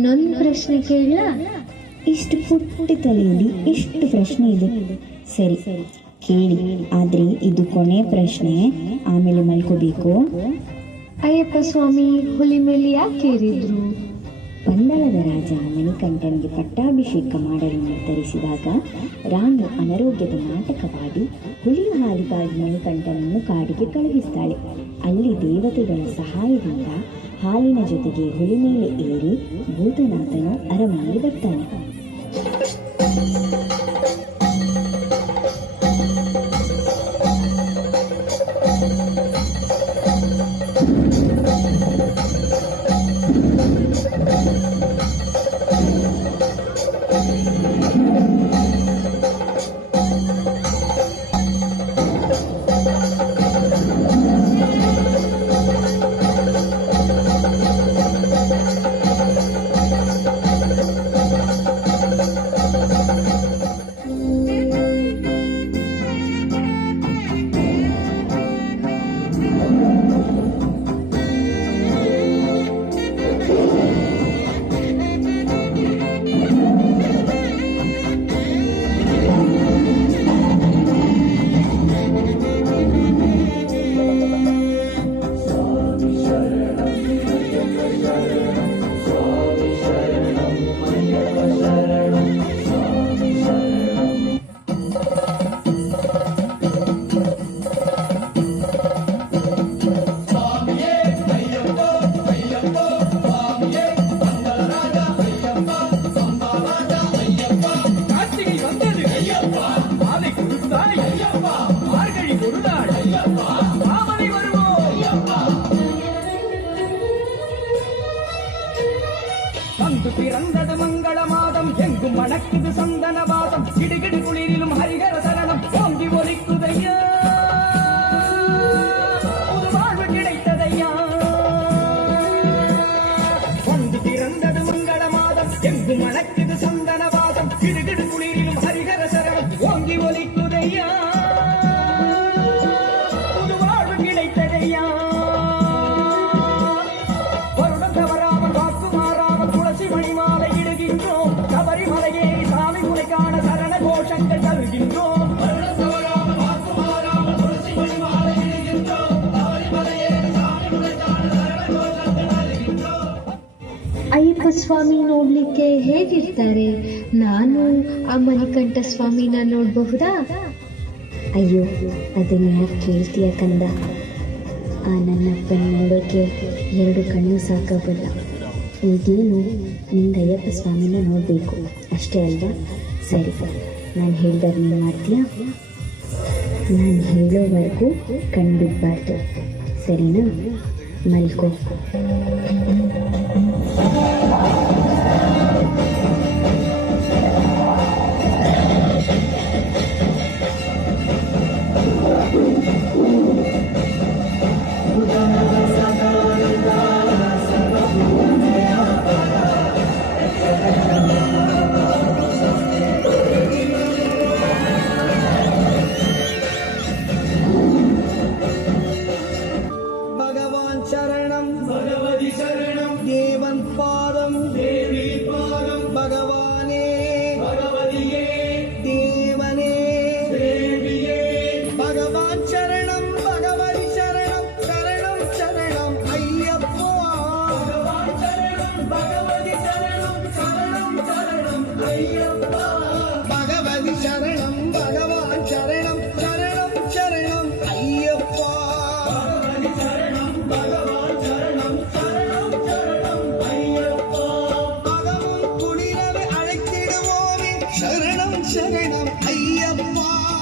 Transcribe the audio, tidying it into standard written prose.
ಇನ್ನೊಂದು ಪ್ರಶ್ನೆ ಕೇಳಲಾ? ಇಷ್ಟು ಪುಟ್ಟ ತಲೆಯಲ್ಲಿ ಎಷ್ಟು ಪ್ರಶ್ನೆ ಇದೆ. ಸರಿ ಕೇಳಿ, ಆದ್ರೆ ಇದು ಕೊನೆ ಪ್ರಶ್ನೆ, ಆಮೇಲೆ ಮಲ್ಕೋಬೇಕು. ಅಯ್ಯಪ್ಪ ಸ್ವಾಮಿ ಹುಲಿ ಮೇಲೆ ಯಾಕೆ ಏರಿದ್ರು? ಪಂದಳದ ರಾಜ ಮಣಿಕಂಠನಿಗೆ ಪಟ್ಟಾಭಿಷೇಕ ಮಾಡಲು ನಿರ್ಧರಿಸಿದಾಗ ರಾಣಿ ಅನಾರೋಗ್ಯದ ನಾಟಕವಾಡಿ ಹುಲಿಯ ಹಾಲಿಗಾಗಿ ಮಣಿಕಂಠನನ್ನು ಕಾಡಿಗೆ ಕಳುಹಿಸ್ತಾಳೆ. ಅಲ್ಲಿ ದೇವತೆಗಳ ಸಹಾಯದಿಂದ ಹಾಲಿನ ಜೊತೆಗೆ ಹುಲಿ ಮೇಲೆ ಏರಿ ಭೂತನಾಥನು ಅರಮನೆಗೆ ಬರ್ತಾನೆ. பிறந்தது மங்கள மாதம், எங்கும் மணக்குது சந்தனவாதம், கிடுகிடு குளிரிலும் ஹரிகர சரணம் ஓங்கி ஒலிக்குதையா, ஒரு வாழ்வு கிடைத்ததையா. வந்து பிறந்தது மங்கள மாதம், எங்கும் மணக்குது சந்தனவாதம், கிடுகிடு குளிரிலும் ஹரிகர சரணம் ஓங்கி ஒலிக்குதையா, ஒரு வாழ்வு கிடைத்ததையா. ಅಯ್ಯಪ್ಪ ಸ್ವಾಮಿ ನೋಡ್ಲಿಕ್ಕೆ ಹೇಗಿರ್ತಾರೆ? ನಾನು ಆ ಮಣಿಕಂಠ ಸ್ವಾಮಿನ ನೋಡಬಹುದಾ? ಅಯ್ಯೋ, ಅದನ್ನ ಯಾಕೆ ಕೇಳ್ತೀಯ ಕಂದ? ಆ ನನ್ನಪ್ಪನ ನೋಡೋಕೆ 2 ಕಣ್ಣು ಸಾಕಾಗಲ್ಲ. ಈಗೇನು ನಿಂಗೆ ಅಯ್ಯಪ್ಪ ಸ್ವಾಮಿನ ನೋಡಬೇಕು ಅಷ್ಟೇ ಅಲ್ವಾ? ಸರಿ, ನಾನು ಹೇಳಿದಾಗ ನೀನು ಮಾಡ್ತೀಯಾ? ನಾನು ಹೇಳೋವರೆಗೂ ಕಣ್ಣು ಬಿಡಬಾರ್ದು, ಸರಿನಾ? ಮಲ್ಕೋ.